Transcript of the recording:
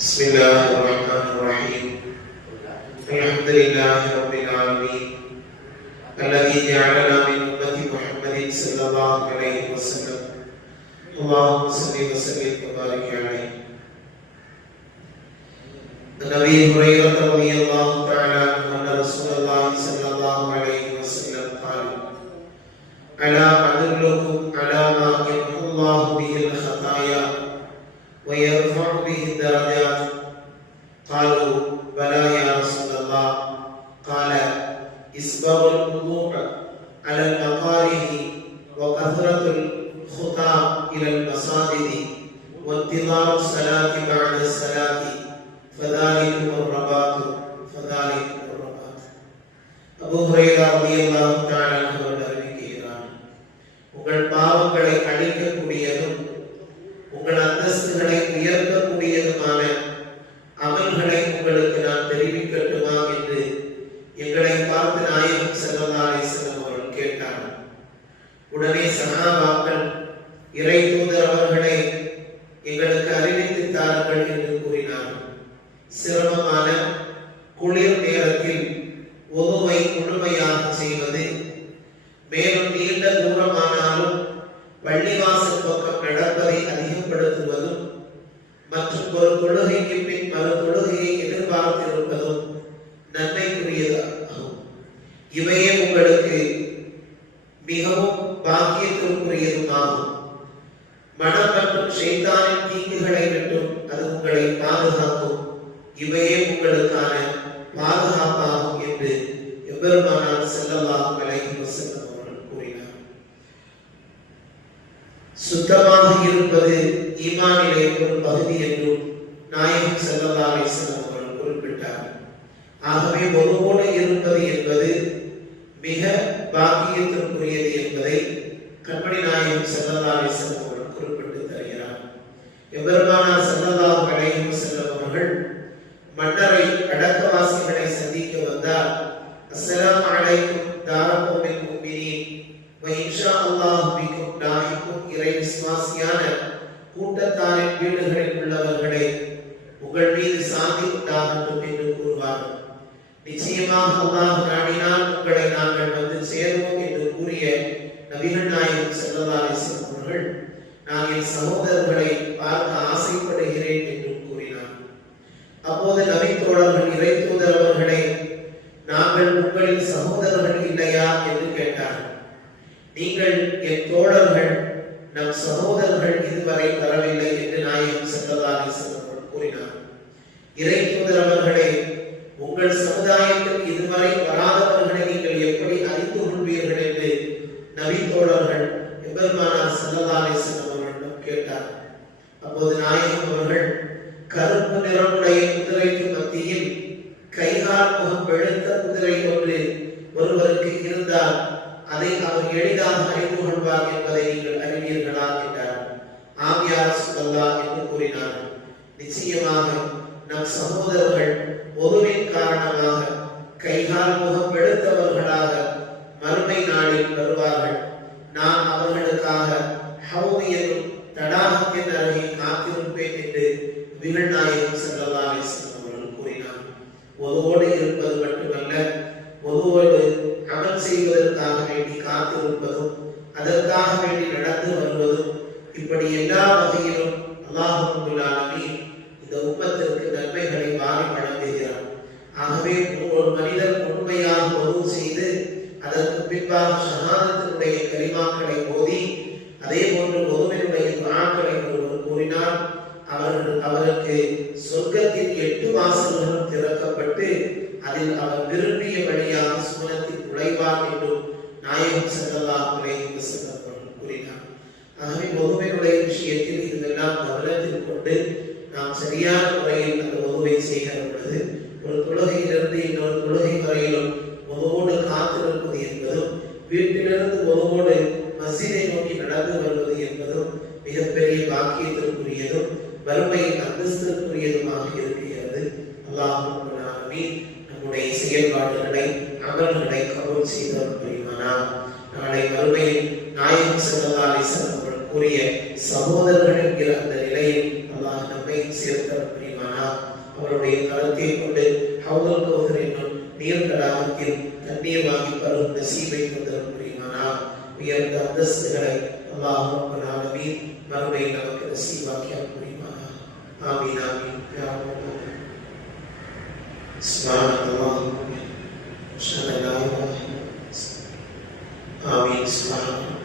بسم الله الرحمن الرحيم الحمد لله رب العالمين الذي جعلنا من أمة محمد صلى الله عليه وسلم اللهم صل وسلم وبارك عليه. عن أبي هريرة رضي الله تعالى عنه أن رسول الله صلى الله عليه وسلم قال: ألا أدلكم على ما يمحو الله به الخطايا ويرفع به الدرجات؟ قالوا: بلى يا رسول الله. قال: إسباغ الوضوء على المقاره وكثرة الخطى إلى المساجد وانتظار الصلاة بعد الصلاة فذلكم الرباط. Abu Hurairah ரலியல்லாஹு தஆலா அன்ஹு அறிவிக்கிறார், உங்கள் பாவங்களை அழிக்கக்கூடியதும் உங்கள் அந்தஸ்துகளை உயர்த்தக்கூடியதுமான அமல்களை உங்களுக்கு நான் தெரிவிக்கட்டுமா என்று எங்களை பார்த்து நாயகம் ஸல்லல்லாஹு அலைஹி வஸல்லம் அவர்கள் கேட்டார்கள். உடனே சஹாபாக்கள், இறை தூதர் அவர்களே, எங்களுக்கு அறிவித்து தாருங்கள் என்று கூறினார்கள். சிரமமான குளிர் நேரத்தில் உதுவை முழுமையாக செய்வது, மேலும் நீண்ட தூரமானாலும் பள்ளிவாசல் பக்கம் நடப்பதை அதிகப்படுத்துவதும், மற்றும் ஒரு தொழுகைக்கு பின் மறு தொழுகையை எதிர்பார்த்திருப்பதும் நன்மைக்குரியதாகும். இவையே உங்களுக்கு மிகவும் பாக்கியத்திற்குரியதுமாகும். மனம் மற்றும் ஷைத்தானின் தீங்குகளை விட்டும் அது உங்களை பாதுகாக்கும். இவையே உங்களுக்கான பாதுகாப்பாகும் என்று எம்பெருமானார் ஸல்லல்லாஹு அலைஹி வஸல்லம் அவர்கள் கூறினார். சுத்தமாக இருப்பது ஈமானிலே ஒரு பகுதி என்றும் நாயகம் ஸல்லல்லாஹு அலைஹி வஸல்லம் அவர்கள் குறிப்பிட்டார். ஆகவே ஒருவோடு இருப்பது என்பது மிக பாக்கியத்திற்குரியது என்பதை கண்மணி நாயகம் ஸல்லல்லாஹு அலைஹி வஸல்லம் அவர்கள் குறிப்பிட்டு தருகிறார். எம்பெருமானார் ஸல்லல்லாஹு அலைஹி வஸல்லம் அவர்கள் மன்னரை அடக்கவாசிகளை சந்திக்க வந்தார். அஸ்ஸலாமு அலைக்கும் தாரகௌமில் முஃமினீன் வ இன்ஷா அல்லாஹ் பிக்கும் லாஹிக்கும். இறை விசுவாசியான கூட்டத்தாரின் வீடுகளில் உள்ளவர்களே, உங்கள் மீது சாந்தி உண்டாகட்டும் என்று கூறுவார்கள். நிச்சயமாக அல்லாஹ் நாடினால் உங்களை நாங்கள் வந்து சேருவோம் என்று கூறிய நபிகள் நாயகம் ஸல்லல்லாஹு அலைஹி வஸல்லம் அவர்கள், நான் என் சகோதரர்களை பார்க்க ஆசைப்படுகிறேன் என்று கூறினார். அப்போது நபி தோழர்கள், இறை தூதர் அவர்களே, நாங்கள் உங்களின் சகோதரர்கள் இல்லையா என்று கேட்டார்கள். நீங்கள் என் தோழர்கள், நம் சகோதரர்கள் இதுவரை வரவில்லை என்று நாயகம் ஸல்லல்லாஹு அலைஹி வஸல்லம் கூறினார். இறை தூதர் அவர்களே, உங்கள் சமுதாயத்தில் இதுவரை வராதவர்களை நீங்கள் எப்படி அறிந்து கொள்வீர்கள் என்று நபி தோழர்கள் எம்பெருமானார் ஸல்லல்லாஹு அலைஹி வஸல்லம் அவர்களிடம் கேட்டார். அப்போது நாயகம் அவர்கள், கருப்பு நிறமுடைய குதிரைக்கு மத்தியில் கைகால் முகம் வெளுத்த குதிரை ஒன்று ஒருவருக்கு இருந்தால் அதை அவர் எளிதாக அறிந்து கொள்வார் என்பதை நீங்கள் அறிவீர்களா என்றார். ஆம் யா ரசூலல்லாஹ் என்று கூறினார்கள். நிச்சயமாக நம் சகோதரர்கள் ஒருவின் காரணமாக கைகால் முகம் வெளுத்தவர்களாக மறுமை நாளில் வருவார்கள். நான் அவர்களுக்காக ஹவுத் எனும் தடாகத்தின் அருகே காத்திருப்பேன் என்று நபிகள் நாயகம் ஸல்லல்லாஹு அலைஹி வஸல்லம் அவர்கள் கூறினார். ஒருவோடு இருப்பது மட்டுமல்ல, ஒருவோடு அமல் செய்வதற்காக வேண்டி காத்திருப்பதும், அதற்காக வேண்டி நடந்து வருவதும், இப்படி எல்லா வகையிலும் அல்லாஹ் ரப்பல் ஆலமீன் இந்த உம்மத்திற்கு நன்மைகளை வாரி வழங்குகிறார். ஆகவே ஒரு மனிதர் உண்மையாக ஒது செய்து அதற்கு பின்பாக ஷஹாதத்தினுடைய கலிமாக்களை ஓதி அதே போன்று ஒருவனுடைய துஆக்களை ஒருவர் கூறினார், அவருக்கு சொர்க்கத்தின் 8 வாசல்களும் திறக்கப்பட்டு அதில் அவர் விரும்பிய வழியாக சுவனத்தில் நுழைவார் என்றும் நாயகம் ஸல்லல்லாஹு அலைஹி வஸல்லம் கூறினார். ஆகவே ஒருவனுடைய விஷயத்தில் இதெல்லாம் கவனத்தில் கொண்டு நாம் சரியான முறையில் அந்த ஒருவை செய்கிற பொழுது, ஒரு தொழுகையிலிருந்து இன்னொரு தொழுகை வரையிலும் ஒருவோடு காத்திருப்பது என்பதும், வீட்டிலிருந்து ஒருவோடு மஸ்ஜிதை நோக்கி நடந்து வருவது என்பதும் மிகப்பெரிய பாக்கியத்திற்குரியதும் வறுமையின் அந்தஸ்திற்குரியதுமாக இருக்கிறது. அல்லாஹ் ரப்பல் ஆலமீன் நம்முடைய செயல்பாடுகளை, அமல்களை கபூல் செய்தல் புரிவானாக. நாளை வறுமையில் நாயகம் ஸல்லல்லாஹு அலைஹி வஸல்லம் கூறிய சகோதரர்கள் என்கிற அந்த நிலையில் அல்லாஹ் நம்மை சேர்த்த புரிவானாக. புரிவானாக. அவருடைய கரத்தை கொண்டு ஹவுதுல் கௌசர் என்னும் நீர் தடாகத்தில் தண்ணீர் வாங்கி பருகும் நசீபை தந்தருள் புரிவானாக. உயர்ந்த அந்தஸ்துகளை அல்லாஹ் ரப்பல் ஆலமீன் மறுமை நமக்கு நசீபாக்கி புரிவானாக. ஆமீன் ஆமீன் யா ரப்பல் சுப்ஹானல்லாஹ் அஷ்ஹது அல்லா இலாஹா இல்லல்லாஹ். ஆமீன். சுப்ஹானல்லாஹ்.